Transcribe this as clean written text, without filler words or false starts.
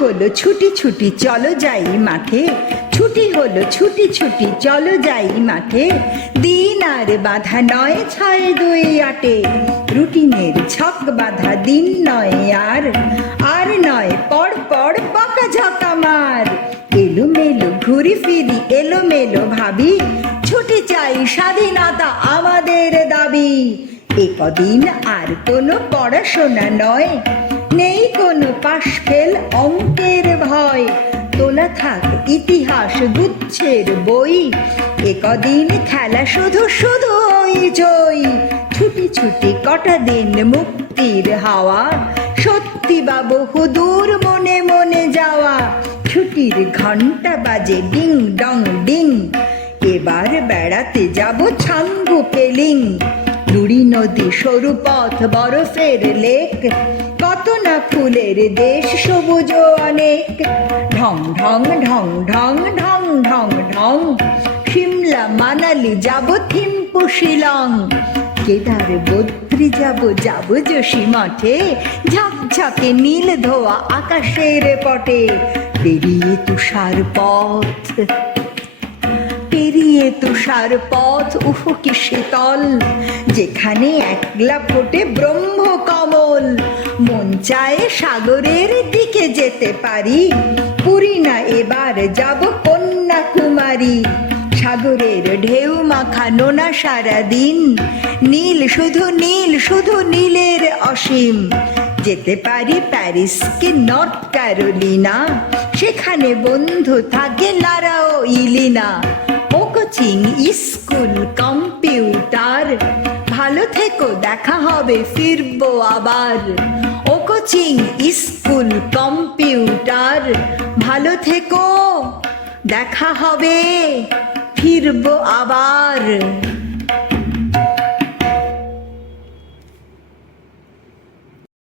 হলো ছুটি ছুটি চলো যাই মাঠে, ছুটি হলো ছুটি ছুটি চলো যাই মাঠে। দিন আর বাধা নয় 6-2-8, রুটিনের ছক বাধা দিন নয় আর, আর নয় পর পর বকাঝকা মার। এলোমেলো ঘুরি ফিরি এলোমেলো ভাবি, ছুটি চাই স্বাধীনতা আমাদের দাবি। এ কদিন আর কোনো পড়াশোনা নয়, নেই কোনো পাশ ফেল অঙ্কের ভয়। তোলা থাক ইতিহাস গুচ্ছের বই, এ কদিন খেলা শুধু শুধু জয়। ছুটি ছুটি কটা দিন মুক্তির হাওয়া, সত্যি বা বহু দূর মনে মনে যাওয়া। ছুটির ঘন্টা বাজে ডিং ডং ডিং, এবার বেড়াতে যাব ছাঙ্গু পেলিং। নুড়ি নদী সরু পথ বরফের লেক, কত না ফুলের দেশ সবুজ অনেক। ঢং ঢং ঢং ঢং ঢং ঢং ঢং, সিমলা মানালি যাব থিম্পু শিলং। কেদার বদ্রি যাব যাব যোশী মঠে, ঝকঝকে নীল ধোয়া আকাশের পটে। পেরিয়ে তুষার পথ, পেরিয়ে তুষার পথ উফকি শীতল, যেখানে একলা ফোটে ব্রহ্ম কমল। মন চায় সাগরের দিকে যেতে পারি, পুরী না এবার যাব কন্যাকুমারী। সাগরের ঢেউ মাখা নোনা সারাদিন, নীল শুধু নীল শুধু নীলের অসীম। যেতে পারি প্যারিস কি নর্থ ক্যারোলিনা, সেখানে বন্ধু থাকে লারা ও ইলিনা। ও কোচিং স্কুল কম্পিউটার, ভালো থেকো দেখা হবে ফিরবো আবার। ও কোচিং স্কুল কম্পিউটার, ভালো থেকো দেখা হবে ফিরবো আবার।